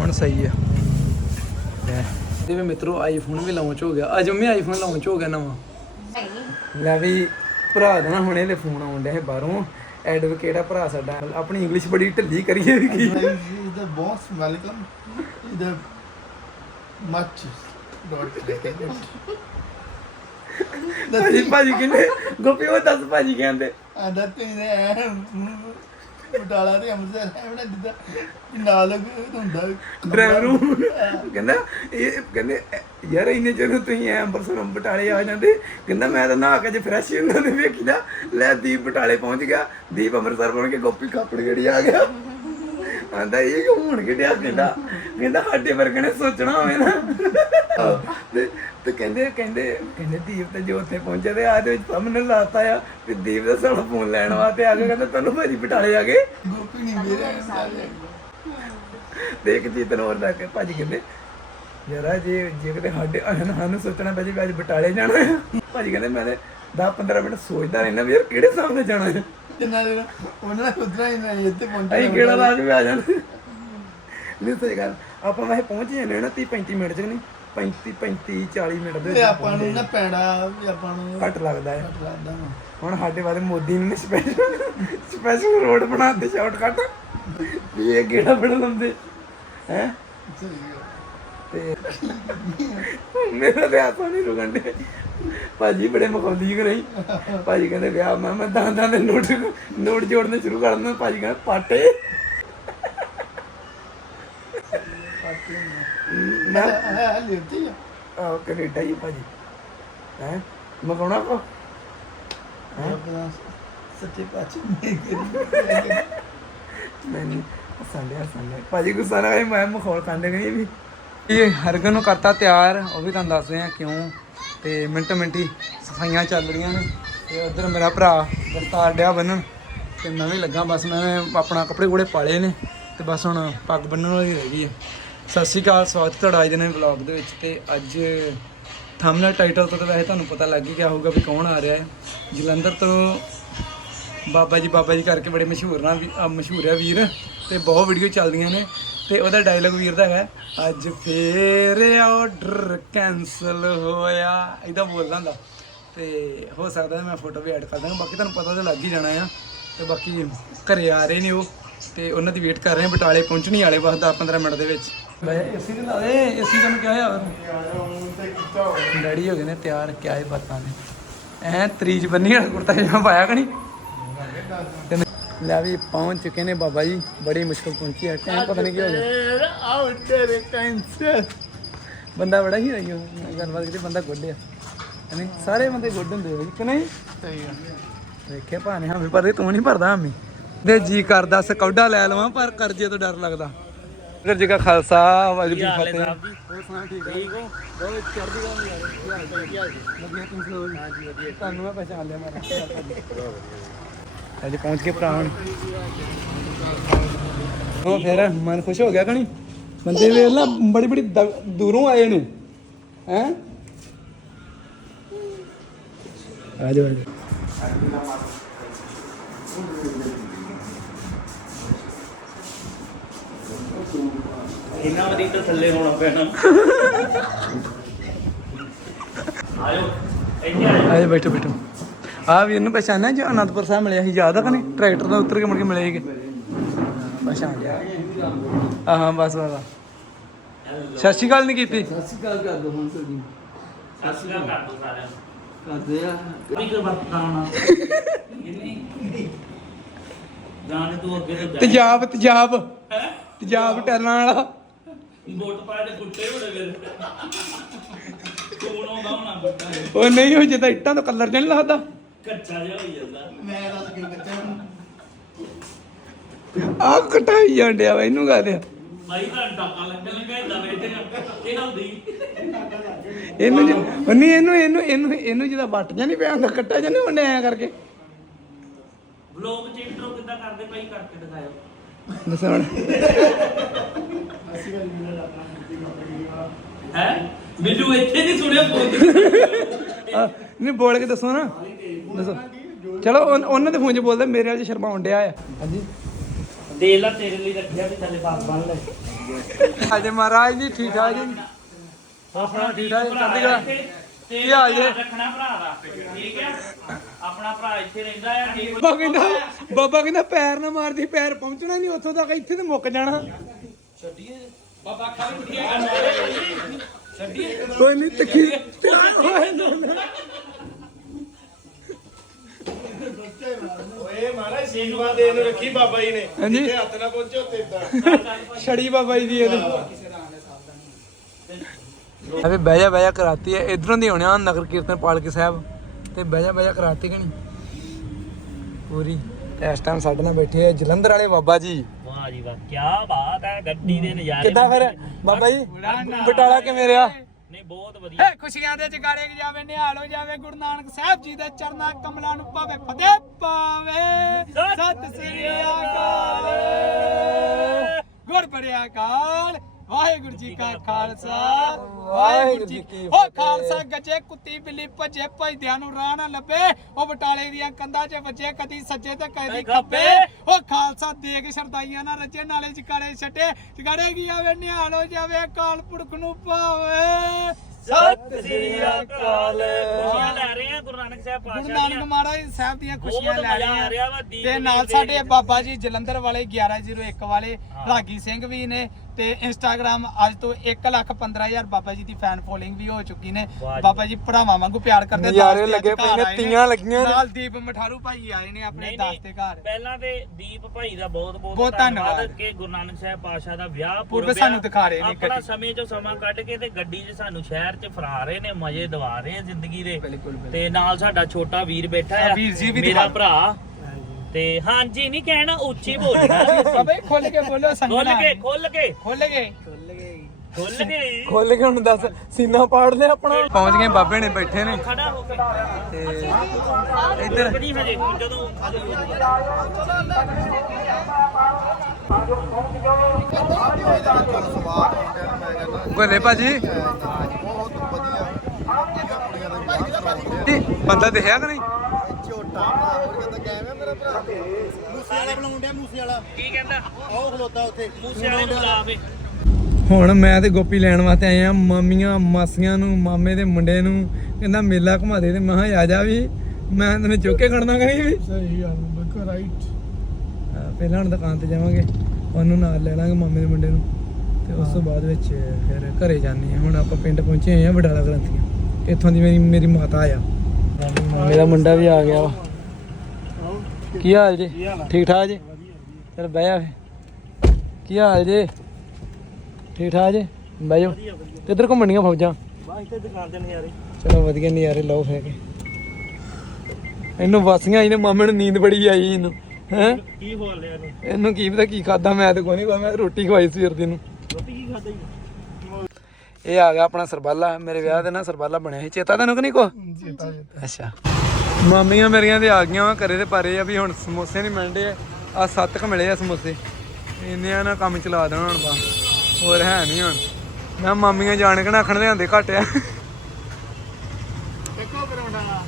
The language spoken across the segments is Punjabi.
ਹੁਣ ਸਹੀ ਆ। ਲੈ ਤੇ ਵੀ ਮਿੱਤਰੋ ਆਈਫੋਨ ਵੀ ਲਾਂਚ ਹੋ ਗਿਆ। ਅੱਜ ਮੈਂ ਆਈਫੋਨ ਲਾਂਚ ਹੋ ਗਿਆ ਨਵਾਂ। ਲੈ ਵੀ ਭਰਾ ਦਾ ਨਾ ਹੁਣੇ ਤੇ ਫੋਨ ਆਉਣ ਡਿਆ ਹੈ ਬਾਹਰੋਂ। ਐਡਵੋਕੇਟ ਆ ਭਰਾ ਸਾਡਾ। ਆਪਣੀ ਇੰਗਲਿਸ਼ ਬੜੀ ਢਿੱਲੀ ਕਰੀਏ ਵੀ ਕੀ। The boss welcome the much not ਭਾਜੀ ਭਾਜੀ ਕਹਿੰਦੇ ਗੋਪੀ ਉਹ ਦੱਸ ਭਾਜੀ ਕਹਿੰਦੇ। That thing ਹੈ ਬਟਾਲਾ ਤੇ ਅੰਮ੍ਰਿਤਸਰ ਹੈ ਬਣਾ ਜਿੱਦਾਂ ਵੀ ਨਾਲ ਹੁੰਦਾ। ਡਰਾਈਵਰ ਨੂੰ ਕਹਿੰਦਾ, ਇਹ ਕਹਿੰਦੇ, ਯਾਰ ਇੰਨੇ ਚਿਰ ਤੁਸੀਂ ਐ ਅੰਬਰਸਰ ਬਟਾਲੇ ਆ ਜਾਂਦੇ। ਕਹਿੰਦਾ, ਮੈਂ ਤਾਂ ਨਹਾ ਕੇ ਜੇ ਫਰੈਸ਼ ਹੁੰਦਾ ਤੇ ਵੇਖੀਦਾ ਲੈ ਦੀਪ ਬਟਾਲੇ ਪਹੁੰਚ ਗਿਆ। ਦੀਪ ਅੰਮ੍ਰਿਤਸਰ ਪਹੁੰਚ ਕੇ ਗੋਪੀ ਕਾਪੜ ਗੜੀ ਆ ਗਿਆ। ਆਂਦਾ, ਇਹ ਕਿਉਂ ਹੁਣ ਕਿਡਿਆ ਕਹਿੰਦਾ ਕਹਿੰਦਾ, ਸਾਡੇ ਵਰਗੇ ਨੇ ਸੋਚਣਾ ਹੋਵੇ ਨਾ। ਤੇ ਕਹਿੰਦੇ ਕਹਿੰਦੇ ਕਹਿੰਦੇ ਦੀਪ ਤੇ ਜੋ ਉੱਥੇ ਪਹੁੰਚੇ ਤੇ ਆ ਦੇ ਵਿੱਚ ਸਾਹਮਣੇ ਲਾਤਾ ਆ ਤੇ ਦੀਪ ਦਾ ਸਾਡਾ ਫੋਨ ਲੈਣ ਵਾਸਤੇ ਆ ਗਿਆ ਕਹਿੰਦਾ ਤੁਹਾਨੂੰ ਭਾਜੀ ਬਟਾਲੇ ਆ ਗਏ। ਗੋਪੀ ਨਹੀਂ ਮੇਰੇ ਨਾਲ ਤੇ ਇੱਕ ਚੀਜ਼ ਤੈਨੂੰ ਹੋਰ ਦੱਸ ਕੇ ਭਾਜੀ ਕਹਿੰਦੇ ਯਾਰਾ ਜੇ ਜੇ ਕਿਤੇ ਸਾਡੇ ਸਾਨੂੰ ਸਾਨੂੰ ਸੋਚਣਾ ਪੈ ਜੇ ਅੱਜ ਬਟਾਲੇ ਜਾਣਾ ਹੈ ਭਾਜੀ ਕਹਿੰਦੇ ਮੈਂ ਤੇ 10 15 ਮਿੰਟ ਸੋਚਦਾ ਰਹਿਣਾ ਵੀ ਯਾਰ ਕਿਹੜੇ ਸਾਹਮਣੇ ਜਾਣਾ ਹੈ ਜਿੰਨਾ ਦੇ ਉਹਨਾਂ ਨੇ ਉਤਰਾ ਹੀ ਨਹੀਂ ਇੱਥੇ ਪਹੁੰਚਿਆ ਅਸੀਂ ਕਿਹੜਾ ਕੇ ਵੀ ਆ ਜਾਣਾ? ਨਹੀਂ ਸਹੀ ਗੱਲ। ਆਪਾਂ ਵੈਸੇ ਪਹੁੰਚ ਜਾਂਦੇ ਨਾ 30 35 ਮਿੰਟ ਚ ਨਹੀਂ? 35 35 40 ਮਿੰਟ ਦੇ ਤੇ ਵਿੱਚ ਆਪਾਂ ਨੂੰ ਨਾ ਪੈਣਾ ਵੀ ਆਪਾਂ ਨੂੰ ਘੱਟ ਲੱਗਦਾ ਹੈ। ਘੱਟ ਲੱਗਦਾ ਵਾ। ਹੁਣ ਸਾਡੇ ਬਾਰੇ ਮੋਦੀ ਨੇ ਸਪੈਸ਼ਲ ਸਪੈਸ਼ਲ ਰੋਡ ਬਣਾਤੇ ਸ਼ਾਰਟਕਟ ਵੀ ਇਹ ਕਿਹੜਾ ਬੜਾ ਲੰਦੇ ਹੈ? ਸਹੀ ਗੱਲ। ਤੇ ਮੇਰਾ ਤੇ ਆਪਾਂ ਨਹੀਂ ਰੁਕਣ ਦੇ ਭਾਜੀ ਬੜੇ ਮਖੌਲੀ ਕਰ ਰਹੀ ਭਾਜੀ ਕਹਿੰਦੇ ਵਿਆਹ ਮੈਂ ਮੈਂ ਦਾਂਦਾਂ ਦੇ ਨੋਟ ਨੋਟ ਜੋੜਨੇ ਸ਼ੁਰੂ ਕਰ ਦਿੰਦਾ। ਭਾਜੀ ਕਹਿੰਦਾ ਪਾਟੇ। ਹੈ ਲਿਖਤੀ ਆ ਆਹ ਕੈਨੇਡਾ ਹੀ ਭਾਜੀ। ਹੈ? ਮਗਾਉਣਾ ਕੋ? ਆਪਣਾ ਸੱਚੇ ਪਾਤਸ਼ਾਹ ਨਹੀਂ ਕਰੀ ਮੈਨੂੰ ਸੰਡੇ ਸੰਡੇ ਭਾਜੀ ਗੁੱਸਾ ਨਾ ਕਰੇ ਮੈਂ ਮਖੌਲ ਕਾਂਡੇ ਗਈ ਵੀ। ਇਹ ਹਰਗਨ ਨੂੰ ਕਰਤਾ ਤਿਆਰ ਉਹ ਵੀ ਤੁਹਾਨੂੰ ਦੱਸਦੇ ਆ ਕਿਉਂ? ਤੇ ਮਿੰਟ ਮਿੰਟੀ ਸਫਾਈਆਂ ਚੱਲ ਰਹੀਆਂ ਨੇ। ਤੇ ਉਧਰ ਮੇਰਾ ਭਰਾ ਦਸਤਾਰ ਡਿਆ ਬੰਨਣ। ਤੇ ਮੈਂ ਵੀ ਲੱਗਾ ਬਸ ਮੈਂ ਆਪਣਾ ਕੱਪੜੇ ਕੁੜੇ ਪਾਲੇ ਨੇ। ਤੇ ਬਸ ਹੁਣ ਪੱਗ ਬੰਨਣ ਵਾਲੀ ਰਹਿ ਗਈ ਹੈ ਸਤਿ ਸ਼੍ਰੀ ਅਕਾਲ, ਸਵਾਗਤ ਤੁਹਾਡਾ ਅੱਜ ਦੇ ਨਵੇਂ ਵਲੌਗ ਦੇ ਵਿੱਚ ਤੇ ਅੱਜ ਥੰਬਨੇਲ ਟਾਈਟਲ ਤੋਂ ਤਾਂ ਵੈਸੇ ਤੁਹਾਨੂੰ ਪਤਾ ਲੱਗ ਹੀ ਗਿਆ ਹੋਊਗਾ ਵੀ ਕੌਣ ਆ ਰਿਹਾ ਹੈ। ਜਲੰਧਰ ਤੋਂ ਬਾਬਾ ਜੀ ਬਾਬਾ ਜੀ ਕਰਕੇ ਬੜੇ ਮਸ਼ਹੂਰ ਨਾ ਵੀ- ਅਹ ਮਸ਼ਹੂਰ ਹੈ ਵੀਰ ਤੇ ਬਹੁਤ ਵੀਡੀਓ ਚੱਲਦੀਆਂ ਨੇ ਤੇ ਉਹਦਾ ਡਾਇਲੌਗ ਵੀਰ ਦਾ ਹੈ ਅੱਜ ਫੇਰ ਆਰਡਰ ਕੈਨਸਲ ਹੋਇਆ ਇਹਦਾ ਬੋਲਦਾ ਹੁੰਦਾ। ਤੇ ਹੋ ਸਕਦਾ ਮੈਂ ਫੋਟੋ ਵੀ ਐਡ ਕਰ ਦਾਂਗਾ, ਬਾਕੀ ਤੁਹਾਨੂੰ ਪਤਾ ਤਾਂ ਲੱਗ ਹੀ ਜਾਣਾ ਆ। ਤੇ ਬਾਕੀ ਘਰੇ ਆ ਰਹੇ ਨੇ ਉਹ ਤੇ ਉਹਨਾਂ ਦੀ ਵੇਟ ਕਰ ਰਹੇ ਆ ਬਟਾਲੇ ਪਹੁੰਚਣੀ ਵਾਲੇ ਬਸ 10 15 ਮਿੰਟ ਦੇ ਵਿੱਚ। ਏਸੀ ਦੇ ਏਸੀ ਕਿਹਾ ਡੈਡੀ ਹੋ ਗਏ ਨੇ ਤਿਆਰ ਕਿਆ ਹੀ ਪਤਾ ਨਹੀਂ ਐ ਤਰੀਜ ਬੰਨੀ ਵਾਲਾ ਕੁੜਤਾ ਜਿਹਾ ਪਾਇਆ ਕਣੀ ਲੈ ਵੀ ਪਹੁੰਚ ਚੁੱਕੇ ਨੇ ਬਾਬਾ ਜੀ ਬੜੀ ਮੁਸ਼ਕਲ ਪਹੁੰਚੀ ਹੈ ਟਾਈਮ ਪਤਾ ਨਹੀਂ ਕੀ ਹੋ ਗਿਆ। ਆਉਟ ਤੇਰੇ ਕੈਂਸਰ ਬੰਦਾ ਬੜਾ ਹੀ ਰਹੀ ਗੱਲਬਾਤ ਕੀਤੀ ਬੰਦਾ ਗੁੱਡ ਆ। ਨਹੀਂ ਸਾਰੇ ਬੰਦੇ ਗੁੱਡ ਹੁੰਦੇ ਹੋ ਕਿ ਨਹੀਂ? ਸਹੀ ਆ। ਵੇਖਿਆ ਭਾਣੇ ਹਾਂ ਵੀ ਪਰ ਤੂੰ ਨਹੀਂ ਭਰਦਾ ਹਾਮੀ। ਦੇ ਜੀ ਕਰਦਾ ਸਕੌਡਾ ਲੈ ਲਵਾਂ ਪਰ ਕਰਜ਼ੇ ਤੋਂ ਡਰ ਲੱਗਦਾ। ਅਗਰ ਜੀ ਕਾ ਖਾਲਸਾ ਵਾਹਿਗੁਰੂ ਜੀ ਕੀ ਫਤਿਹ। ਹੋਰ ਸੁਣਾ ਠੀਕ ਹੋ? ਠੀਕ ਹੋ? ਬਹੁਤ ਚੜ੍ਹਦੀ ਗੱਲ ਯਾਰ ਕੀ ਹਾਲ ਚਾਲ ਕੀ ਹਾਲ ਵਧੀਆ ਤੁਸੀਂ ਹੋ ਹਾਂਜੀ ਵਧੀਆ ਤੁਹਾਨੂੰ ਮੈਂ ਪਛਾਣ ਲਿਆ ਮਾਰਾ ਅੱਜ ਪਹੁੰਚ ਕੇ ਭਰਾ ਹੁਣ ਉਹ ਫਿਰ ਮਨ ਖੁਸ਼ ਹੋ ਗਿਆ ਕਣੀ ਬੰਦੇ ਵੇਖ ਲਾ ਬੜੀ ਬੜੀ ਦ- ਦੂਰੋਂ ਆਏ ਨੂੰ। ਹੈ? ਆ ਜਾਓ ਆ ਜਾਓ। ਇਹਨਾਂ ਵਾਰੀ ਤਾਂ ਥੱਲੇ ਹੋਣਾ ਪੈਣਾ। ਆਇਓ ਇੱਥੇ ਆਇਓ ਆਜੋ ਬੈਠੋ ਬੈਠੋ। ਆ ਵੀ ਇਹਨੂੰ ਪਛਾਣਿਆ ਜੋ ਅਨੰਦਪੁਰ ਸਾਹਿਬ ਮਿਲਿਆ ਸੀ? ਯਾਦ ਆ ਕਨੇ ਟਰੈਕਟਰ ਤੋਂ ਉਤਰ ਕੇ ਮੁੜ ਕੇ ਮਿਲੇ ਸੀਗੇ। ਪਛਾਣ ਲਿਆ ਆ ਹਾਂ ਬਸ। ਬਸ ਸਤਿ ਸ਼੍ਰੀ ਅਕਾਲ ਨਹੀਂ ਕੀਤੀ ਸਤਿ ਸ਼੍ਰੀ ਅਕਾਲ ਕਰ ਦੋ ਸਾਰਿਆਂ ਨੂੰ। ਕਰਦੇ ਆ। ਵੀ ਕਰ ਬਤਾਉਣਾ ਜਾਣ ਤੂੰ ਅੱਗੇ ਤੋਂ ਜਾ ਤੇਜਾਬ ਤੇਜਾਬ। ਹੈ? ਤੇਜਾਬ ਟੈਲਾਂ ਵਾਲਾ। ਵੋਟ ਪਾ ਦੇ ਕੁੱਟੇ ਹੋੜੇ ਫਿਰ ਕੋਣ ਆਉਂਦਾ ਹੋਣਾ ਬੱਟਾ ਉਹ ਨਹੀਂ ਹੋ ਜਿੱਦਾਂ ਇੱਟਾਂ ਤੋਂ ਕਲਰ ਨਹੀਂ ਲੱਗਦਾ। ਕੱਚਾ ਜਿਹਾ ਹੋਈ ਜਾਂਦਾ। ਮੈਂ ਦੱਸ ਕਿਉਂ ਕੱਚਾ ਆ ਕਟਾਈ ਜਾਂਦਿਆ ਵਾ ਇਹਨੂੰ ਕਹਦੇ ਭਾਈ ਤਾਂ ਟਾਕਾ ਲੱਗਣ ਲੱਗਾ ਇਦਾਂ ਇਹ ਹਲਦੀ ਇਹਨੂੰ ਜੀ- ਉਹ ਨਹੀਂ ਇਹਨੂੰ ਇਹਨੂੰ ਇਹਨੂੰ ਇਹਨੂੰ ਜਿਹਦਾ ਵੱਟ ਜਾਂ ਨਹੀਂ ਪਿਆ ਹੁੰਦਾ ਕੱਟਾ ਜਾਂ ਨਹੀਂ ਉਹਨੇ ਐਂ ਕਰਕੇ। ਵਲੌਗ ਚ ਇੰਟਰੋ ਕਿੱਦਾਂ ਕਰਦੇ ਭਾਈ ਕਰਕੇ ਦਿਖਾਇਓ। ਦੱਸੋ ਹੁਣ। ਹੈ? ਮੈਨੂੰ ਇੱਥੇ ਨਹੀਂ ਸੁਣਿਆ ਬੋਲ ਆ, ਨਹੀਂ ਬੋਲ ਕੇ ਦੱਸੋ ਨਾ। ਦੱਸੋ। ਚਲੋ ਉਨ- ਉਹਨਾਂ ਦੇ ਫੋਨ 'ਚ ਬੋਲਦੇ ਮੇਰੇ ਵਾਲੇ 'ਚ ਸ਼ਰਮਾਉਣ ਡਿਆ ਆ। ਹਾਂਜੀ। ਦੇ ਲਾ ਤੇਰੇ ਲਈ ਰੱਖਿਆ ਵੀ ਥੱਲੇ ਬਾਗ ਬੰਨ ਲੈ। ਅੱਜ ਮਹਾਰਾਜ ਜੀ ਠੀਕ ਠਾਕ ਜੀ। ਆਪਣਾ ਠੀਕ ਠਾਕ ਚੰਡੀਗੜ੍ਹ ਤੇ ਕੀ ਹਾਲ ਜੀ? ਰੱਖਣਾ ਭਰਾ ਦਾ। ਠੀਕ ਹੈ ਆਪਣਾ ਭਰਾ ਇੱਥੇ ਰਹਿੰਦਾ ਆ ਠੀਕ ਬਾਬਾ ਕਹਿੰਦਾ ਬਾਬਾ ਕਹਿੰਦਾ ਪੈਰ ਨਾ ਮਾਰਦੀ ਪੈਰ ਪਹੁੰਚਣਾ ਨਹੀਂ ਉੱਥੋਂ ਤੱਕ ਇੱਥੇ ਤੇ ਮੁੱਕ ਜਾਣਾ। ਛੱਡੀਏ? ਬਾਬਾ ਕੋਈ ਨਹੀਂ ਤੱਕੀ ਓਏ ਨਾ, ਨਾ। ਓਏ ਮਹਾਰਾਜ ਸੇਵਾ ਦੇਣ ਨੂੰ ਰੱਖੀ ਬਾਬਾ ਜੀ ਨੇ। ਹਾਂਜੀ। ਤੇ ਹੱਥ ਨਾ ਪਹੁੰਚੇ ਉੱਤੇ ਇਦਾਂ ਛੜੀ ਬਾਬਾ ਜੀ ਦੀ ਇਹਦੇ। ਅਬੇ ਬਹਿ ਜਾ ਬਹਿ ਜਾ ਕਰਾਤੀ ਹੈ। ਇਧਰੋਂ ਦੀ ਆਉਣਿਆ ਨਗਰ ਕੀਰਤਨ ਪਾਲਕੀ ਸਾਹਿਬ। ਤੇ ਬਹਿ ਜਾ ਬਹਿ ਜਾ ਕਰਾਤੀ ਕਿ ਨਹੀਂ? ਪੂਰੀ। ਇਸ ਟਾਈਮ ਸਾਡੇ ਨਾਲ ਬੈਠੇ ਆ ਜਲੰਧਰ ਵਾਲੇ ਬਾਬਾ ਜੀ। ਵਾਹ ਜੀ ਵਾਹ ਕੀ ਬਾਤ ਹੈ ਗੱਡੀ ਦੇ ਨਜ਼ਾਰੇ ਕਿੱਦਾਂ ਫਿਰ? ਬਾਬਾ ਜੀ ਬਟਾਲਾ ਕਿਵੇਂ ਰਿਹਾ? ਨਹੀਂ ਬਹੁਤ ਵਧੀਆ। ਏ ਖੁਸ਼ੀਆਂ ਦੇ ਜਗਾੜੇ ਜਾਵੇ ਨਿਹਾਲ ਹੋ ਜਾਵੇ ਗੁਰੂ ਨਾਨਕ ਸਾਹਿਬ ਜੀ ਦੇ ਚਰਨਾਂ ਕਮਲਾਂ ਨੂੰ ਪਾਵੇ ਫਤਿਹ ਪਾਵੇ। ਸਤਿ ਸ੍ਰੀ ਅਕਾਲ। ਗੁਰ ਅਕਾਲ ਵਾਹਿਗੁਰੂ ਜੀ ਕਾ ਖਾਲਸਾ ਵਾਹਿਗੁਰੂ ਜੀ ਕੀ ਓ ਖਾਲਸਾ ਗੱਜੇ ਕੁੱਤੀ ਬਿੱਲੀ ਭੱਜੇ ਭਜਦਿਆਂ ਨੂੰ ਰਾਹ ਨਾ ਲੱਭੇ। ਉਹ ਬਟਾਲੇ ਦੀਆਂ ਕੰਧਾਂ 'ਚ ਵੱਜੇ ਕਦੀ ਸੱਜੇ ਤੇ ਕਦੀ ਖੱਬੇ। ਉਹ ਖਾਲਸਾ ਦੇਗ ਸ਼ਰਦਾਈਆਂ ਨਾਲ ਰੱਜੇ ਨਾਲੇ ਜਗਾੜੇ ਛੱਡੇ ਜਗਾੜੇ ਕੀ ਆਵੇ ਨਿਹਾਲ ਹੋ ਜਾਵੇ ਅਕਾਲ ਪੁਰਖ ਨੂੰ ਪਾਵੇ। ਸਤਿ ਸ੍ਰੀ ਅਕਾਲ ਖੁਸ਼ੀਆਂ ਲੈ ਰਹੇ ਆ ਗੁਰੂ ਨਾਨਕ ਸਾਹਿਬ ਗੁਰੂ ਪਾਤਸ਼ਾਹ ਨਾਨਕ ਦੀਆਂ ਮਹਾਰਾਜ ਸਾਹਿਬ ਦੀਆਂ ਖੁਸ਼ੀਆਂ ਬਹੁਤ ਲੈ ਮਜ਼ਾ ਰਹੇ ਆ ਰਿਹਾ ਵਾ, ਆ ਦੀਪ ਤੇ ਨਾਲ ਸਾਡੇ। ਬਾਬਾ ਜੀ ਜਲੰਧਰ ਵਾਲੇ 1101 ਵਾਲੇ ਰਾਗੀ ਸਿੰਘ ਵੀ ਨੇ ਤੇ ਇੰਸਟਾਗ੍ਰam ਅੱਜ ਤੋਂ 1 ਲੱਖ 15000 ਬਾਬਾ ਜੀ ਦੀ ਫੈਨ ਫੋਲੋਇੰਗ ਵੀ ਹੋ ਚੁੱਕੀ ਨੇ ਵਾਹ ਜੀ। ਬਾਬਾ ਜੀ ਭਰਾਵਾਂ ਵਾਂਗੂ ਪਿਆਰ ਕਰਦੇ ਨਜ਼ਾਰੇ ਦਾਸ ਦੇ ਲੱਗੇ ਪਏ ਘਰ ਨੇ, ਆਏ ਤੀਆਂ ਲੱਗੀਆਂ ਨੇ। ਨਾਲ ਦੀਪ ਮਠਾਰੂ ਭਾਈ ਆਏ ਨੇ ਆਪਣੇ ਨਹੀਂ ਦਾਸ ਨਹੀਂ ਦੇ ਘਰ ਪਹਿਲਾਂ ਤੇ ਦੀਪ ਭਾਈ ਦਾ ਬਹੁਤ ਬਹੁਤ ਬਹੁਤ ਧੰਨਵਾਦ। ਕਿ ਗੁਰੂ ਨਾਨਕ ਸਾਹਿਬ ਪਾਤਸ਼ਾਹ ਦਾ ਵਿਆਹ ਪੁਰਬ ਸਾਨੂੰ ਦਿਖਾ ਰਹੇ ਨੇ ਆਪਣਾ ਗੱਡੀ। ਸਮੇਂ ਚੋਂ ਸਮਾਂ ਕੱਢ ਕੇ ਤੇ ਗੱਡੀ 'ਚ ਸਾਨੂੰ ਸ਼ਹਿਰ 'ਚ ਫਰਾ ਰਹੇ ਨੇ ਮਜ਼ੇ ਦਵਾ ਰਹੇ ਆ ਜ਼ਿੰਦਗੀ ਦੇ। ਬਿਲਕੁਲ ਤੇ ਨਾਲ ਸਾਡਾ ਛੋਟਾ ਵੀਰ ਬੈਠਾ ਆ ਆ ਵੀਰ ਜੀ ਵੀ ਮੇਰਾ ਦਿਖਾ- ਭਰਾ। ਤੇ ਹਾਂਜੀ ਨਹੀਂ ਕਹਿਣਾ ਉੱਚੀ ਬੋਲਣਾ ਬਾਬਾ ਜੀ ਖੁੱਲ ਕੇ ਬੋਲੋ ਖੁੱਲ ਸੰਗਣਾ ਕੇ ਖੁੱਲ ਕੇ। ਖੁੱਲ ਕੇ। ਖੁੱਲ ਕੇ ਖੋਲ ਕੇ ਹੁਣ ਦੱਸ ਸੀਨਾ ਪਾੜ ਲਿਆ ਆਪਣਾ? ਪਹੁੰਚ ਗਏ ਬਾਬੇ ਨੇ ਬੈਠੇ ਨੇ। ਖੜਾ ਹੋ ਕੇ। ਤੇ ਇੱਧਰ। ਨਹੀਂ ਹਜੇ ਜਦੋਂ ਗੋਲੇ ਭਾਜੀ। ਜੀ, ਬੰਦਾ ਦਿਖਿਆ ਕਿ ਨਹੀਂ? ਝੋਟਾ। ਹੋਰ ਕਹਿੰਦਾ ਕਿਵੇਂ ਮੇਰਾ ਭਰਾ? ਮੂਸੇ ਵਾਲਾ ਬੁਲਾਉਂਦਿਆ ਮੂਸੇ ਵਾਲਾ। ਕੀ ਕਹਿੰਦਾ? ਆਓ ਖਲੋਤਾ ਉੱਥੇ। ਮੂਸੇ ਵਾਲੇ ਨੂੰ ਬੁਲਾਵੇ। ਹੁਣ ਮੈਂ ਤੇ ਗੋਪੀ ਲੈਣ ਵਾਸਤੇ ਆਏ ਆ ਮਾਮੀਆਂ ਮਾਸੀਆਂ ਨੂੰ ਮਾਮੇ ਦੇ ਮੁੰਡੇ ਨੂੰ। ਕਹਿੰਦਾ ਮੇਲਾ ਘੁਮਾ ਦੇ ਤੇ ਮੈਂ ਕਿਹਾ ਆ ਜਾ ਵੀ। ਮੈਂ ਤੈਨੂੰ ਚੁੱਕ ਕੇ ਖੜਨਾ ਕਰੀ ਵੀ? ਸਹੀ ਗੱਲ ਬਿਲਕੁਲ ਰਾਈਟ ਪਹਿਲਾਂ ਹੁਣ ਦੁਕਾਨ ਤੇ ਜਾਵਾਂਗੇ। ਉਹਨੂੰ ਨਾਲ ਲੈ ਲਾਂਗੇ ਮਾਮੇ ਦੇ ਮੁੰਡੇ ਨੂੰ। ਤੇ ਉਸ ਤੋਂ ਬਾਅਦ ਵਿੱਚ ਫਿਰ ਘਰੇ ਜਾਂਦੇ ਆ ਹੁਣ ਆਪਾਂ ਪਿੰਡ ਪਹੁੰਚੇ ਹੋਏ ਆ ਵਡਾਲਾ ਗ੍ਰੰਥੀਆਂ ਇੱਥੋਂ ਦੀ ਮੇਰੀ ਮੇਰੀ ਮਾਤਾ ਆ। ਮੇਰਾ ਮੁੰਡਾ ਵੀ ਆ ਗਿਆ ਵਾ। ਕੀ ਹਾਲ ਜੀ? ਠੀਕ ਠਾਕ ਜੀ? ਚਲ ਬਹਿ ਜਾ ਫੇ ਕੀ ਹਾਲ ਜੀ? ਠੀਕ ਠਾਕ ਜੀ? ਬਹਿ ਜਾਓ। ਕਿੱਧਰ ਘੁੰਮਣੀਆਂ ਫੌਜਾਂ? ਬਾਈ ਤੇ ਦੁਕਾਨ ਦੇ ਨਜ਼ਾਰੇ। ਚਲੋ ਵਧੀਆ ਨਜ਼ਾਰੇ ਲਓ ਫੇ ਕੇ। ਇਹਨੂੰ ਵਾਸੀਆਂ ਇਹਨੇ ਮਾਮੇ ਨੂੰ ਨੀਂਦ ਬੜੀ ਆਈ ਇਹਨੂੰ। ਹੈ? ਕੀ ਬੋਲ ਲਿਆ ਇਹਨੂੰ? ਇਹਨੂੰ ਕੀ ਪਤਾ ਕੀ ਖਾਦਾ ਮੈਂ ਤੇ ਕੋਈ ਨਹੀਂ ਮੈਂ ਰੋਟੀ ਖਵਾਈ ਸਵੇਰ ਦੀ ਨੂੰ। ਰੋਟੀ ਕੀ ਖਾਦਾ ਜੀ ਇਹ ਆ ਗਿਆ ਆਪਣਾ ਸਰਬਾਲਾ ਮੇਰੇ ਵਿਆਹ ਦੇ ਨਾਲ ਸਰਬਾਲਾ ਬਣਿਆ ਸੀ। ਚੇਤਾ ਤੈਨੂੰ ਕਿ ਨਹੀਂ ਕੋ ਅੱਛਾ। ਮਾਮੀਆਂ ਮੇਰੀਆਂ ਤੇ ਆ ਗਈਆਂ ਵਾ ਘਰੇ ਤੇ ਪਾਰੇ ਆ ਵੀ ਹੁਣ ਸਮੋਸੇ ਨਹੀਂ ਮਿਲਦੇ ਆ ਸੱਤ ਕ ਮਿਲੇ ਆ ਸਮੋਸੇ। ਇੰਨਿਆਂ ਨਾਲ ਕੰਮ ਚਲਾ ਦੇਣਾ ਹੁਣ ਬਾ ਹੋਰ ਹੈ ਨਹੀਂ ਹੁਣ। ਮੈਂ ਮਾਮੀਆਂ ਜਾਣ ਕੇ ਨਾ ਆਖਣ ਲਿਆਂਦੇ ਘੱਟ ਆ। ਦੇਖੋ ਪਰੌਂਠਾ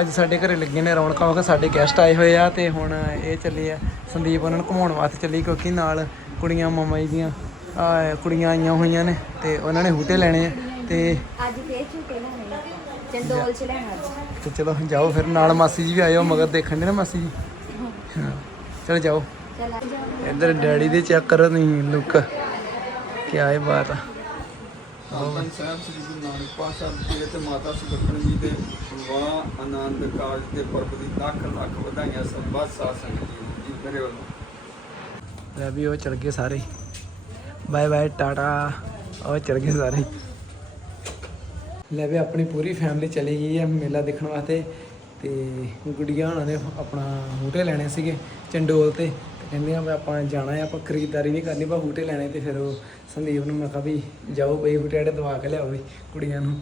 ਅੱਜ ਸਾਡੇ ਘਰੇ ਲੱਗੇ ਨੇ ਰੌਣਕਾਂ ਕਿਉਂਕਿ ਸਾਡੇ ਗੈਸਟ ਆਏ ਹੋਏ ਆ ਤੇ ਹੁਣ ਇਹ ਚੱਲੇ ਆ। ਸੰਦੀਪ ਉਹਨਾਂ ਨੂੰ ਘੁਮਾਉਣ ਵਾਸਤੇ ਚੱਲੀ ਕਿਉਂਕਿ ਨਾਲ ਕੁੜੀਆਂ ਮਾਮਾ ਜੀ ਦੀਆਂ। ਕੁੜੀਆਂ ਆਈਆਂ ਹੋਈਆਂ ਨੇ ਤੇ ਉਹਨਾਂ ਨੇ ਹੂਟੇ ਲੈਣੇ ਆ ਤੇ ਅੱਜ ਫੇਰ ਝੂਟੇ ਲੈਣੇ। ਚੰਡੋਲ ਚ ਲੈਣਾ ਅੱਜ। ਤੇ ਚਲੋ ਜਾਓ ਫਿਰ ਨਾਲ ਮਾਸੀ ਜੀ ਵੀ ਆਇਓ ਮਗਰ ਦੇਖਣ ਦੇ ਨਾ ਮਾਸੀ ਜੀ। ਹਾਂ ਚਲੋ ਜਾਓ। ਇੱਧਰ ਡੈਡੀ ਦੇ ਚੈੱਕ ਕਰੋ ਨਹੀਂ ਲੁੱਕ। ਕੀ ਆਏ ਬਾਤ ਆ। ਆਪਨ ਸਾਹਿਬ ਸ੍ਰੀ ਗੁਰੂ ਨਾਨਕ ਪਾਤਸ਼ਾਹ ਜੀ ਤੇ ਮਾਤਾ ਸੁਖਮਨ ਜੀ ਦੇ ਵਾਹ ਆਨੰਦ ਕਾਜ ਦੇ ਪਰਬ ਦੀ ਲੱਖ ਲੱਖ ਵਧਾਈਆਂ ਸਰਬੱਤ ਸਾਧ ਸੰਗਤ ਜੀ ਜੀ ਮੇਰੇ ਵੱਲੋਂ। ਲੈ ਵੀ ਉਹ ਚਲ ਗਏ ਸਾਰੇ। Bye bye, tata. ਉਹ ਚਲ ਗਏ ਸਾਰੇ। ਲੈ ਵੀ ਆਪਣੀ ਪੂਰੀ ਫੈਮਿਲੀ ਚਲੀ ਗਈ ਹੈ ਮੇਲਾ ਦੇਖਣ ਵਾਸਤੇ ਤੇ ਗੁੜੀਆਂ ਉਹਨਾਂ ਨੇ ਆਪਣਾ ਹੂਟੇ ਲੈਣੇ ਸੀਗੇ ਚੰਡੋਲ ਤੇ। ਤੇ ਕਹਿੰਦੇ ਆ ਮੈਂ ਆਪਾਂ ਜਾਣਾ ਹੈ, ਆਪਾਂ ਖਰੀਦਦਾਰੀ ਨਹੀਂ ਕਰਨੀ ਪਰ ਹੂਟੇ ਲੈਣੇ ਤੇ ਫਿਰ ਉਹ ਸੰਦੀਪ ਨੂੰ ਮੈਂ ਕਿਹਾ ਵੀ ਜਾਓ ਬਈ ਹੂਟੇ ਆੜੇ ਦਵਾ ਕੇ ਲਿਆਓ ਵੀ ਕੁੜੀਆਂ ਨੂੰ।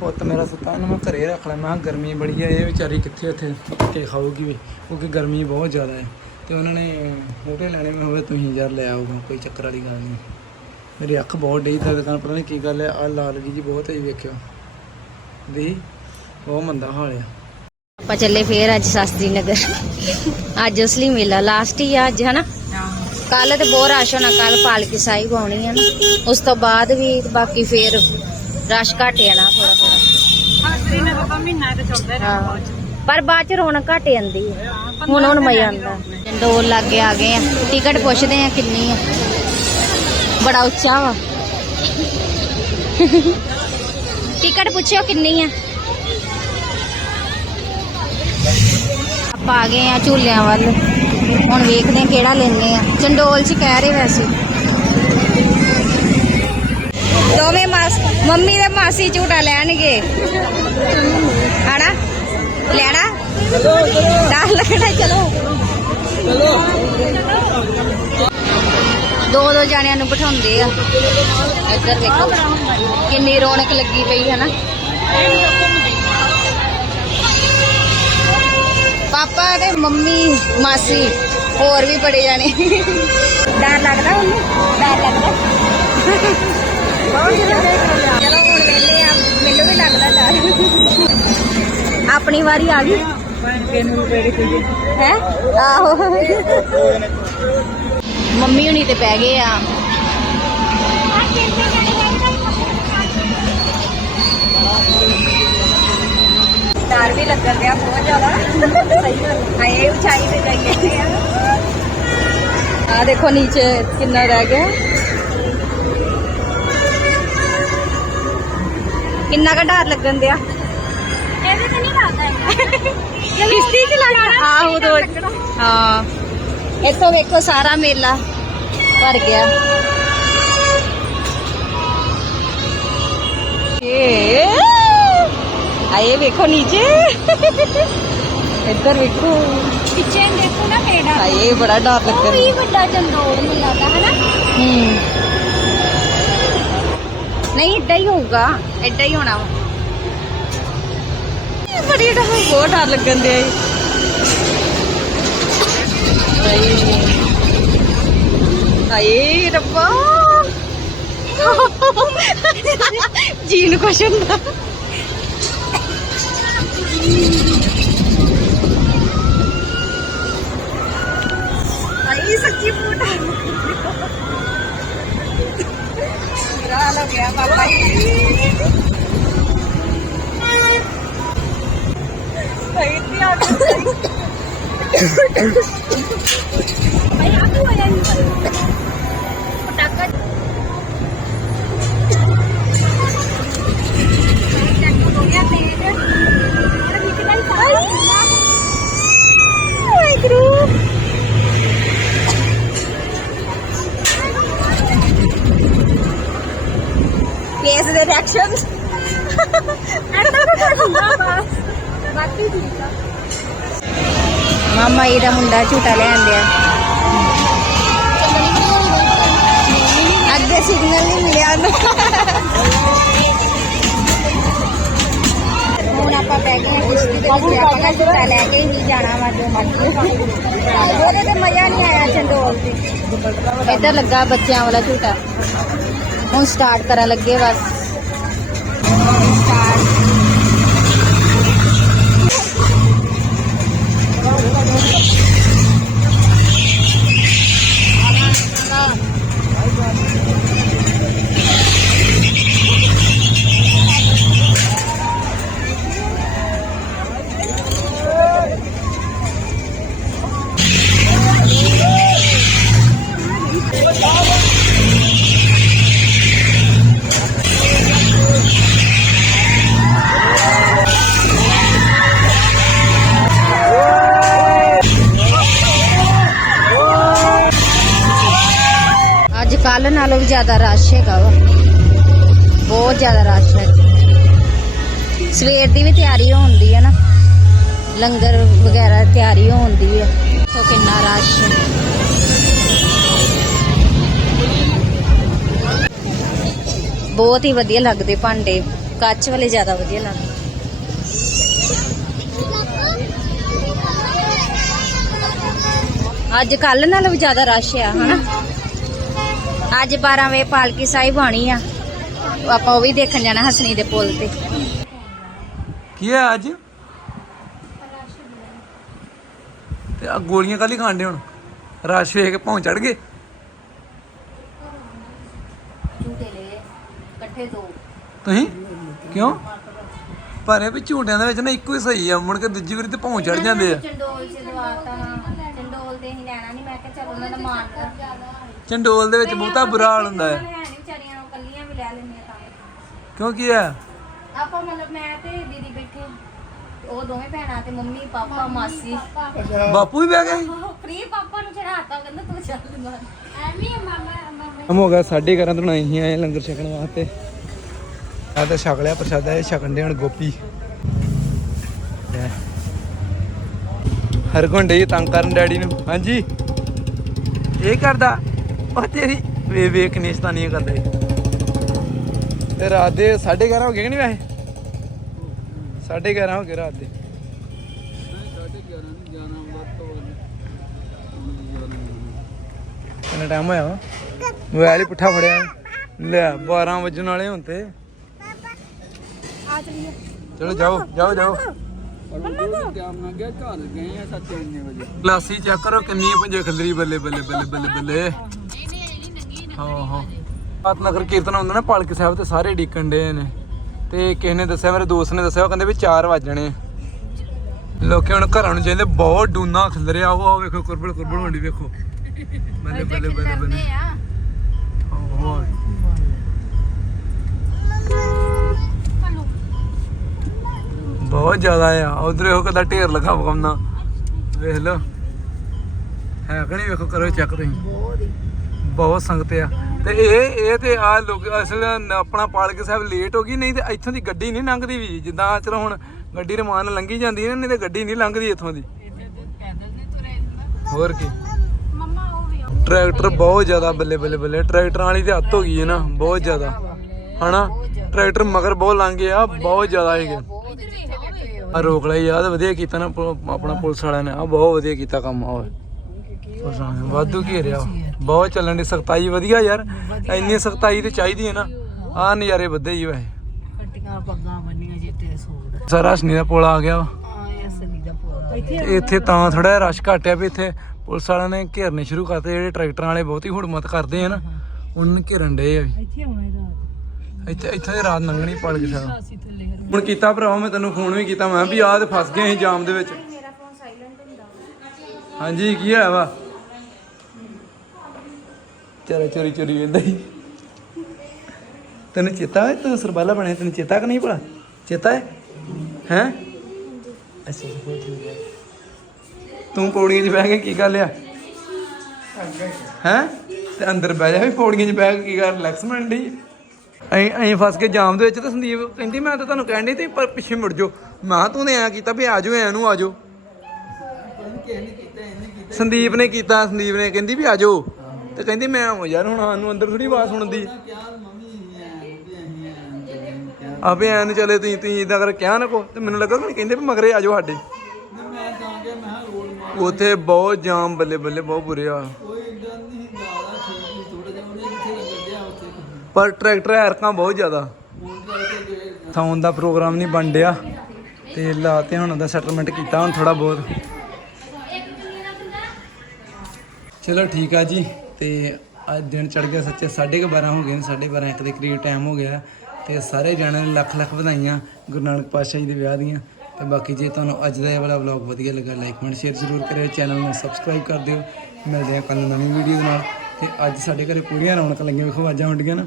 ਪੁੱਤ ਮੇਰਾ ਸੁੱਤਾ, ਇਹਨੂੰ ਮੈਂ ਘਰੇ ਰੱਖ ਲੈਣਾ ਮੈਂ ਕਿਹਾ ਗਰਮੀ ਬੜੀ ਹੈ, ਇਹ ਵਿਚਾਰੀ ਕਿੱਥੇ ਉੱਥੇ ਕੇ ਖਾਊਗੀ ਵੀ, ਕਿਉਂਕਿ ਗਰਮੀ ਬਹੁਤ ਜ਼ਿਆਦਾ ਹੈ। ਤੇ ਉਹਨਾਂ ਨੇ ਹੂਟੇ ਲੈਣੇ ਮੈਂ ਹੋਵੇ ਤੁਸੀਂ ਯਾਰ ਲੈ ਆਓਗਾ ਕੋਈ ਚੱਕਰ ਵਾਲੀ ਗੱਲ ਨਹੀਂ। ਮੇਰੀ ਅੱਖ ਬਹੁਤ ਡਈ ਤਾਂ ਦੁਕਾਨ ਪਤਾ ਨਹੀਂ ਕੀ ਗੱਲ ਹੈ ਆ ਲਾਲ ਜੀ ਬਹੁਤ ਹੈ ਵੇਖਿਓ। ਦੀ ਬਹੁਤ ਮੰਦਾ ਹਾਲ ਆ। ਆਪਾਂ ਚੱਲੇ ਫੇਰ ਅੱਜ ਸ਼ਾਸਤਰੀ ਨਗਰ। ਅੱਜ ਅਸਲੀ ਮੇਲਾ ਲਾਸਟ ਹੀ ਆ ਅੱਜ ਹਨਾ? ਕੱਲ ਤੇ ਬਹੁਤ ਰਸ਼ ਹੋਣਾ ਕੱਲ ਪਾਲਕੀ ਸਾਹਿਬ ਆਉਣੀ ਆ ਨਾ। ਉਸ ਤੋਂ ਬਾਅਦ ਵੀ ਬਾਕੀ ਫੇਰ ਰਸ਼ ਘਟ ਜਾਣਾ ਥੋੜਾ ਥੋੜਾ ਹਾਂ ਪਰ ਬਾਅਦ ਚ ਰੌਣਕ ਘਟ ਜਾਂਦੀ ਹੈ। ਹੁਣ ਹੁਣ ਮਜ਼ਾ ਆਉਂਦਾ। ਡੋਲ ਲਾਗੇ ਆ ਗਏ ਆ। ਟਿਕਟ ਪੁੱਛਦੇ ਆ ਕਿੰਨੀ ਆ। ਬੜਾ ਉੱਚਾ ਵਾ। ਟਿਕਟ ਪੁੱਛਿਓ ਕਿੰਨੀ ਆ। ਆਪਾਂ ਆ ਗਏ ਆ ਝੂਲਿਆਂ ਵੱਲ। ਹੁਣ ਵੇਖਦੇ ਆ ਕਿਹੜਾ ਲੈਣੇ ਆ। ਚੰਡੋਲ ਚ ਕਹਿ ਰਹੇ ਵੈਸੇ। ਦੋਵੇਂ ਮਾਸ ਮੰਮੀ ਤੇ ਮਾਸੀ ਝੂਟਾ ਲੈਣਗੇ। ਆਣਾ ਲੈਣਾ? ਡਰ ਲੱਗਣਾ ਚਲੋ। ਦੋ ਦੋ ਜਾਣਿਆਂ ਨੂੰ ਬਿਠਾਉਂਦੇ ਆ। ਇੱਧਰ ਵੇਖੋ ਕਿੰਨੀ ਰੌਣਕ ਲੱਗੀ ਪਈ ਹੈ ਨਾ ਪਾਪਾ ਤੇ ਮੰਮੀ ਮਾਸੀ ਹੋਰ ਵੀ ਬੜੇ ਜਾਣੇ। ਡਰ ਲੱਗਦਾ ਉਹਨੂੰ? ਡਰ ਲੱਗਦਾ। ਆਪਣੀ ਵਾਰੀ ਆ ਗਈ। ਹੈ? ਆਹੋ। ਮੰਮੀ ਹੁਣੀ ਤੇ ਪੈ ਗਏ ਆ। ਡਰ ਵੀ ਲੱਗਣ ਡਿਆ ਬਹੁਤ ਜ਼ਿਆਦਾ। ਆਏ ਉਚਾਈ ਤੇ ਜਾਈਏ ਆ। ਦੇਖੋ ਨੀਚੇ ਕਿੰਨਾ ਰਹਿ ਗਿਆ। ਕਿੰਨਾ ਕੁ ਡਰ ਲੱਗਣ ਦਿਆ ਕਿਸ਼ਤੀ ਚ ਲੱਗਦਾ ਆਹੋ ਦੋ ਹਾਂ। ਇੱਥੋਂ ਵੇਖੋ ਸਾਰਾ ਮੇਲਾ ਭਰ ਗਿਆ। ਏ ਆਏ ਵੇਖੋ ਨੀਚੇ। ਇੱਧਰ ਵੇਖੋ। ਪਿੱਛੇ ਦੇਖੋ ਨਾ ਕਿਹੜਾ ਆਏ ਬੜਾ ਡਰ ਉਹ ਲੱਗਣ ਵੀ ਵੱਡਾ ਚੰਦੋੜ ਮੈਨੂੰ ਲੱਗਦਾ ਹੈ ਨਾ ਹੂੰ। ਨਹੀਂ ਏਦਾਂ ਹੀ ਹੋਊਗਾ। ਏਦਾਂ ਹੀ ਹੋਣਾ ਵਾ। ਇਹ ਬੜੀ ਡਰ, ਬਹੁਤ ਡਰ ਲੱਗਣ ਦੇ ਆਈ ਆਏ ਰੱਬਾ। ਜੀ ਨੂੰ ਕੁਛ ਹੁੰਦਾ। ਆਈ ਸੱਚੀ ਬੂਟਾ ਬੁਰਾ ਹਾਲ ਗਿਆ ਪਾਪਾ ਜੀ। ਸਹੀ ਧਿਆਨ ਭਾਈ ਮਾਮਾ ਝੂਟਾ ਲੈ ਆਂਦਿਆ ਅੱਗੇ ਸਿਗਨਲ ਨਹੀਂ ਮਿਲਿਆ ਉਹਨੂੰ। ਹੁਣ ਆਪਾਂ ਬੈ ਗਏ ਦੇ ਵਿੱਚ ਆਪਾਂ ਝੂਟਾ ਲੈ ਕੇ ਹੀ ਜਾਣਾ ਵਾ, ਜੋ ਮਰਜ਼ੀ ਉਹਦੇ ਤੇ ਮਜ਼ਾ ਨਹੀਂ ਆਇਆ ਚੰਡੋਲ ਤੇ। ਇੱਧਰ ਲੱਗਾ ਬੱਚਿਆਂ ਵਾਲਾ ਝੂਟਾ। ਹੁਣ ਸਟਾਰਟ ਕਰਨ ਲੱਗੇ ਬਸ। ਸਟਾਰਟ ਨਾਲੋਂ ਵੀ ਜ਼ਿਆਦਾ ਰਸ਼ ਹੈਗਾ ਵਾ। ਬਹੁਤ ਜ਼ਿਆਦਾ ਰਸ਼ ਹੈ। ਸਵੇਰ ਦੀ ਵੀ ਤਿਆਰੀ ਹੋਣਦੀ ਹੈ ਨਾ। ਲੰਗਰ ਵਗੈਰਾ ਤਿਆਰੀ ਹੋਣਦੀ ਹੈ। ਉਹ ਕਿੰਨਾ ਰਸ਼ ਬਹੁਤ ਹੀ ਵਧੀਆ ਲੱਗਦੇ ਭਾਂਡੇ। ਕੱਚ ਵਾਲੇ ਜ਼ਿਆਦਾ ਵਧੀਆ ਲੱਗਦੇ। ਅੱਜ ਕੱਲ ਨਾਲੋਂ ਵੀ ਜ਼ਿਆਦਾ ਰਸ਼ ਆ, ਹਨਾ? ਅੱਜ 12 ਵਜੇ ਪਾਲਕੀ ਸਾਹਿਬ ਆਣੀ ਆ। ਆਪਾਂ ਉਹ ਵੀ ਦੇਖਣ ਜਾਣਾ ਹਸਨੀ ਦੇ ਪੁੱਲ ਤੇ। ਕੀ ਹੈ ਅੱਜ? ਤੇ ਆ ਗੋਲੀਆਂ ਕਾਲੀ ਖਾਂਦੇ ਹੁਣ? ਰਸ਼ ਵੇਖ ਕੇ ਪਹੁੰਚ ਚੜ ਗਏ? ਝੂਟੇ ਲਏ ਇਕੱਠੇ ਦੋ। ਤੁਸੀਂ? ਕਿਉਂ? ਪਰ ਇਹ ਵੀ ਝੂਟਿਆਂ ਦੇ ਵਿੱਚ ਨਾ ਇੱਕੋ ਹੀ ਸਹੀ ਆ ਮੁੜ ਕੇ ਦੂਜੀ ਵਾਰੀ ਤੇ ਭੌਂ ਚੜ ਜਾਂਦੇ ਆ। ਚੰਡੋਲ ਚ ਦਵਾਤਾ ਚੰਡੋਲ ਤੇ ਹੀ ਲੈਣਾ ਨਹੀਂ ਮੈਂ ਕਿਹਾ ਚਲ ਉਹਨਾਂ ਦਾ ਮਾਨ ਚੰਡੋਲ ਦੇ ਵਿੱਚ ਬਹੁਤਾ ਬੁਰਾ ਹਾਲ ਹੁੰਦਾ ਹੈ। ਹੈ ਨਹੀਂ ਵਿਚਾਰੀਆਂ ਨੂੰ ਕੱਲੀਆਂ ਵੀ ਲੈ ਲੈਂਦੀਆਂ ਤਾਂ। ਕਿਉਂ ਕੀ ਹੈ? ਆਪਾਂ ਮਤਲਬ ਮੈਂ ਤੇ ਦੀਦੀ ਬੈਠੇ ਉਹ ਦੋਵੇਂ ਭੈਣਾਂ ਤੇ ਮੰਮੀ ਪਾਪਾ ਮਾਸੀ। ਬਾਪੂ ਵੀ ਬਹਿ ਗਏ? ਫ੍ਰੀ ਪਾਪਾ ਨੂੰ ਚੜਾਤਾ ਕਹਿੰਦਾ ਤੂੰ ਚੱਲ ਮਾਰ ਐਵੇਂ ਮਾਮਾ ਮਾਮਾ ਹਮ ਹੋ ਗਿਆ ਸਾਢੇ 11 ਤੋਂ ਆਏ ਹੀ ਆਏ ਲੰਗਰ ਛਕਣ ਵਾਸਤੇ। ਆ ਤਾਂ ਛਕ ਲਿਆ ਪ੍ਰਸ਼ਾਦਾ ਇਹ ਛਕਣ ਦੇ ਹੁਣ ਗੋਪੀ। ਲੈ। ਹਰ ਘੰਟੇ ਹੀ ਤੰਗ ਕਰਨ ਡੈਡੀ ਨੂੰ। ਹਾਂਜੀ। ਇਹ ਕਰਦਾ। ਉਹ ਤੇਰੀ ਵੇ ਵੇ ਕਨੇਸ਼ਤਾ ਨਹੀਂ ਕਰਦੇ। ਤੇ ਰਾਤ ਦੇ 11:30 ਹੋ ਗਏ ਕਿ ਨਹੀਂ ਵੈਸੇ? 11:30 ਹੋ ਗਏ ਰਾਤ ਦੇ। ਕਿੰਨਾ ਟਾਈਮ ਹੋਇਆ ਮੋਬਾਈਲ ਹੀ ਪੁੱਠਾ ਫੜਿਆ। ਲੈ 12 ਵਜਣ ਵਾਲੇ ਹੁਣ ਤੇ। ਆ ਚਲੀਏ ਚਲੋ ਜਾਓ ਜਾਓ ਜਾਓ। ਟਾਈਮ ਨਾਲ ਗਿਆ ਘਰ ਗਏ ਆ 7:00 ਵਜੇ ਗਲਾਸੀ ਚੈੱਕ ਕਰੋ ਕਿੰਨੀ ਪੰਜੇ ਖੰਦਰੀ ਬੱਲੇ ਬੱਲੇ ਬੱਲੇ ਬੱਲੇ ਬੱਲੇ। ਹਾਂ ਹਾਂ। ਆਤ ਨਗਰ ਕੀਰਤਨ ਹੁੰਦਾ ਨਾ ਪਾਲਕੀ ਸਾਹਿਬ ਤੇ ਸਾਰੇ ਡੀਕਣ ਦੇ ਨੇ। ਤੇ ਕਿਸੇ ਨੇ ਦੱਸਿਆ ਮੇਰੇ ਦੋਸਤ ਨੇ ਦੱਸਿਆ ਉਹ ਕਹਿੰਦੇ ਵੀ 4 ਵੱਜਣੇ ਲੋਕੀ ਹੁਣ ਘਰਾਂ ਨੂੰ ਜਾਂਦੇ ਬਹੁਤ ਡੂਨਾ ਖਿਲਰਿਆ ਉਹ ਵੇਖੋ ਕੁਰਬਲ ਕੁਰਬਲ ਹੁੰਦੀ ਵੇਖੋ। ਬੱਲੇ ਬੱਲੇ ਬੱਲੇ ਬੱਲੇ। ਹੋਰ। ਬਹੁਤ ਜ਼ਿਆਦਾ ਆ ਉਧਰ ਉਹ ਕਦਾ ਢੇਰ ਲਗਾ ਪਕਾਉਣਾ ਵੇਖ ਲਓ। ਹੈ ਕਿ ਨਹੀਂ ਵੇਖੋ ਕਰੋ ਚੈੱਕ ਤੁਸੀਂ। ਬਹੁਤ ਸੰਗਤ ਆ। ਤੇ ਇਹ ਇਹ ਤੇ ਆ ਲੋਕ ਅਸਲ ਆਪਣਾ ਪਾਲਕ ਸਾਹਿਬ ਲੇਟ ਹੋ ਗਈ, ਨਹੀਂ ਤੇ ਇੱਥੋਂ ਦੀ ਗੱਡੀ ਨਹੀਂ ਲੰਘਦੀ ਵੀ। ਜਿੱਦਾਂ ਚਲੋ ਹੁਣ ਗੱਡੀ ਰਮਾਨ ਲੰਘੀ ਜਾਂਦੀ ਹੈ ਨਹੀਂ ਤੇ ਗੱਡੀ ਨਹੀਂ ਲੰਘਦੀ ਇੱਥੋਂ ਦੀ। ਹੋਰ ਕੀ? ਟਰੈਕਟਰ ਬਹੁਤ ਜ਼ਿਆਦਾ ਬੱਲੇ ਬੱਲੇ ਬੱਲੇ, ਟਰੈਕਟਰਾਂ ਵਾਲੀ ਤੇ ਹੱਥ ਹੋ ਗਈ ਹੈ ਨਾ, ਬਹੁਤ ਜ਼ਿਆਦਾ। ਹਨਾ? ਟਰੈਕਟਰ ਮਗਰ ਬਹੁਤ ਲੰਘੇ ਆ, ਬਹੁਤ ਜ਼ਿਆਦਾ ਹੈਗੇ। ਆ ਰੋਕ ਲਈ ਆ ਵਧੀਆ ਕੀਤਾ ਨਾ ਆਪਣਾ ਪੁਲਿਸ ਵਾਲਿਆਂ ਨੇ ਆ ਬਹੁਤ ਵਧੀਆ ਕੀਤਾ ਕੰਮ ਆ ਵਾਧੂ ਘੇਰਿਆ ਬਹੁਤ ਚੱਲਣ ਦੀ ਸਖਤਾਈ ਵਧੀਆ ਯਾਰ। ਇੰਨੀ ਸਖਤਾਈ ਤੇ ਚਾਹੀਦੀ ਹੈ ਨਾ। ਆ ਨਜ਼ਾਰੇ ਵੱਧੇ ਹੀ ਵੈਸੇ। ਕੱਟੀਆਂ ਪੱਗਾਂ ਬੰਨੀਆਂ ਜਿੱਤੇ ਸੂਟ। ਸਾਰਾ ਹਸਨੀ ਦਾ ਪੁਲ ਆ ਗਿਆ ਇੱਥੇ ਤਾਂ ਥੋੜਾ ਰਸ਼ ਘਟਿਆ ਵੀ ਇੱਥੇ ਪੁਲਿਸ ਵਾਲਿਆਂ ਨੇ ਘੇਰਨੇ ਸ਼ੁਰੂ ਕਰਤੇ ਜਿਹੜੇ ਟਰੈਕਟਰਾਂ ਵਾਲੇ ਬਹੁਤੀ ਹੁੜਮਤ ਕਰਦੇ ਆ ਨਾ ਉਹਨਾਂ ਨੂੰ ਘੇਰਨ ਡੇ ਆ ਵੀ। ਇੱਥੇ ਆਉਣਾ ਇੱਥੇ ਇੱਥੇ ਦੀ ਰਾਤ ਲੰਘਣੀ ਪੜ ਕੇ ਹੁਣ ਕੀਤਾ ਭਰਾਵਾ ਮੈਂ ਤੈਨੂੰ ਫੋਨ ਵੀ ਕੀਤਾ ਮੈਂ ਵੀ ਆਹ ਤੇ ਫਸ ਗਏ ਅਸੀਂ ਜਾਮ ਦੇ ਵਿੱਚ ਮੇਰਾ ਫੋਨ ਸਾਇਲੈਂਟ ਹੁੰਦਾ ਹਾਂਜੀ, ਕੀ ਹੋਇਆ ਵਾ? ਚਲੋ ਚੋਰੀ ਚੋਰੀ ਵੇਂਦਾ ਹੀ। ਤੈਨੂੰ ਚੇਤਾ ਹੈ, ਤੂੰ ਸਰਬਾਲਾ ਬਣਿਆ, ਤੈਨੂੰ ਚੇਤਾ ਕਿ ਨਹੀਂ ਭਲਾ? ਚੇਤਾ ਹੈ? ਹੈ? ਅੱਛਾ ਠੀਕ ਹੈ ਤੂੰ ਪੌੜੀਆਂ 'ਚ ਬਹਿ ਕੇ ਕੀ ਗੱਲ ਆ ਹੈ? ਤੇ ਅੰਦਰ ਬਹਿ ਜਾ ਵੀ ਪੌੜੀਆਂ 'ਚ ਬਹਿ ਕੇ ਕੀ ਕਰ ਰਿਲੈਕਸ ਮਿਲਣ ਦੀ ਐਂ ਐਂ ਫਸ ਕੇ ਜਾਮ ਦੇ ਵਿੱਚ ਤੇ ਸੰਦੀਪ ਕਹਿੰਦੀ, ਮੈਂ ਤਾਂ ਤੁਹਾਨੂੰ ਕਹਿਣ ਡਈ ਤੇ ਪਿੱਛੇ ਮੁੜ ਜਾਓ। ਮੈਂ ਕਿਹਾ, ਤੂੰ ਨੇ ਐਂ ਕੀਤਾ ਵੀ ਆਜੋ ਜਾਓ, ਐਂ ਨੂੰ ਸੰਦੀਪ ਨੇ ਕੀਤਾ ਸੰਦੀਪ ਨੇ ਕਹਿੰਦੀ ਵੀ ਆ ਜਾਓ। ਤੇ ਕਹਿੰਦੀ ਮੈਂ ਆਵਾਂ ਯਾਰ ਹੁਣ ਸਾਨੂੰ ਅੰਦਰ ਥੋੜੀ ਆਵਾਜ਼ ਸੁਣਦੀ। ਆਪੇ ਐਨ ਚਲੇ ਤੁਸੀਂ ਤੁਸੀਂ ਇਦਾਂ ਕਰ ਕਿਹਾ ਨਾ ਕੋ। ਤੇ ਮੈਨੂੰ ਲੱਗਾ ਕਿ ਕਹਿੰਦੇ ਵੀ ਮਗਰੇ ਆ ਜਾਓ ਸਾਡੇ। ਮੈਂ ਤਾਂ ਕਿ ਮੈਂ ਰੋਡ ਮਾਰ ਉੱਥੇ ਬਹੁਤ ਜਾਮ ਬੱਲੇ ਬੱਲੇ ਬਹੁਤ ਬੁਰੇ ਆ ਕੋਈ ਇਦਾਂ ਨਹੀਂ ਦਾਦਾ ਠੀਕ ਥੋੜਾ ਜਿਹਾ ਉਹਨੇ ਜਿੱਥੇ ਲੱਗਣ ਡਿਆ ਉੱਥੇ ਪਰ ਟਰੈਕਟਰ ਐਰਕਾਂ ਬਹੁਤ ਜ਼ਿਆਦਾ। ਗਏ ਥਾਉਣ ਦਾ ਪ੍ਰੋਗਰਾਮ ਨਹੀਂ ਬਣ ਡਿਆ। ਤੇ ਲਾ ਤੇ ਹੁਣ ਉਹਦਾ ਸੈਟਲਮੈਂਟ ਕੀਤਾ ਹੁਣ ਥੋੜਾ ਬਹੁਤ। ਚਲੋ ਠੀਕ ਆ ਜੀ, ਤੇ ਅੱਜ ਦਿਨ ਚੜ ਗਿਆ ਸੱਚੇ 12:30 ਹੋ ਗਏ ਨੇ 12:30 ਇੱਕ ਦੇ ਕਰੀਬ ਟਾਈਮ ਹੋ ਗਿਆ ਤੇ ਸਾਰੇ ਜਾਣਿਆਂ ਨੂੰ ਲੱਖ ਲੱਖ ਵਧਾਈਆਂ ਗੁਰੂ ਨਾਨਕ ਪਾਤਸ਼ਾਹ ਜੀ ਦੇ ਵਿਆਹ ਦੀਆਂ। ਤੇ ਬਾਕੀ ਜੇ ਤੁਹਾਨੂੰ ਅੱਜ ਦਾ ਇਹ ਵਾਲਾ ਵਲੌਗ ਵਧੀਆ ਲੱਗਾ ਲਾਈਕ ਕਮੈਂਟ ਸ਼ੇਅਰ ਜ਼ਰੂਰ ਕਰਿਓ ਚੈਨਲ ਨੂੰ ਸਬਸਕ੍ਰਾਈਬ ਕਰ ਦਿਓ। ਮਿਲਦੇ ਆ ਕੱਲ ਨਵੀਂ ਵੀਡੀਓ ਦੇ ਨਾਲ। ਤੇ ਅੱਜ ਸਾਡੇ ਘਰੇ ਪੂਰੀਆਂ ਰੌਣਕਾਂ ਲੱਗੀਆਂ, ਵੇਖੋ ਆਵਾਜ਼ਾਂ ਹੁੰਦੀਆਂ ਨਾ।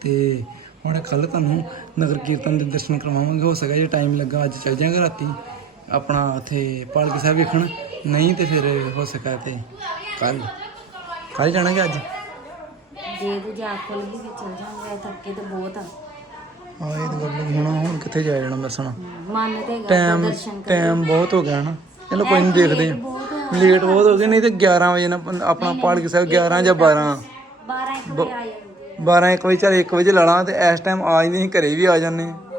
ਤੇ ਹੁਣ ਕੱਲ ਤੁਹਾਨੂੰ ਨਗਰ ਕੀਰਤਨ ਦੇ ਦਰਸ਼ਨ ਕਰਵਾਵਾਂਗੇ, ਹੋ ਸਕਿਆ ਜੇ ਟਾਈਮ ਲੱਗਾ, ਅੱਜ ਚੱਲ ਜਾਾਂਗੇ ਰਾਤੀ। ਆਪਣਾ ਉੱਥੇ ਪਾਲਕੀ ਸਾਹਿਬ ਵੇਖਣ। ਨਹੀਂ ਤੇ ਫਿਰ ਹੋ ਸਕਾ ਤੇ ਕੱਲ ਕੱਲ ਜਾਣਾਂਗੇ ਅੱਜ? ਜੇ ਤੂੰ ਜਾ ਖੁੱਲ ਗਈ ਫਿਰ ਚੱਲ ਜਾਵਾਂਗੇ ਥੱਕੇ ਤੇ ਬਹੁਤ ਆ। ਹਾਂ ਇਹ ਤਾਂ ਗੱਲ ਹੈ। ਹੁਣ ਹੁਣ ਕਿੱਥੇ ਜਾਇਆ ਜਾਣਾ ਦਰਸ਼ਨ ਮਨ ਤੇ ਗਾ ਟਾਈਮ ਟਾਈਮ ਬਹੁਤ ਹੋ ਗਿਆ ਨਾ। ਚਲੋ ਕੋਈ ਨਹੀਂ ਦੇਖਦੇ ਆ। ਲੇਟ ਬਹੁਤ ਹੋ ਗਏ ਨਹੀਂ ਤੇ 11 ਵਜੇ ਨਾ ਆਪਣਾ ਪਾਲਕੀ ਸਾਹਿਬ 11 ਜਾਂ 12 12 ਇੱਕ ਵਜੇ ਆ ਜਾਂਦੇ 12 1 ਵਜੇ ਚੱਲ 1 ਵਜੇ ਲਾ ਲਾਂ ਤੇ ਇਸ ਟਾਈਮ ਆ ਜਾਂਦੇ ਅਸੀਂ ਘਰੇ ਵੀ ਆ ਜਾਂਦੇ ਹਾਂ।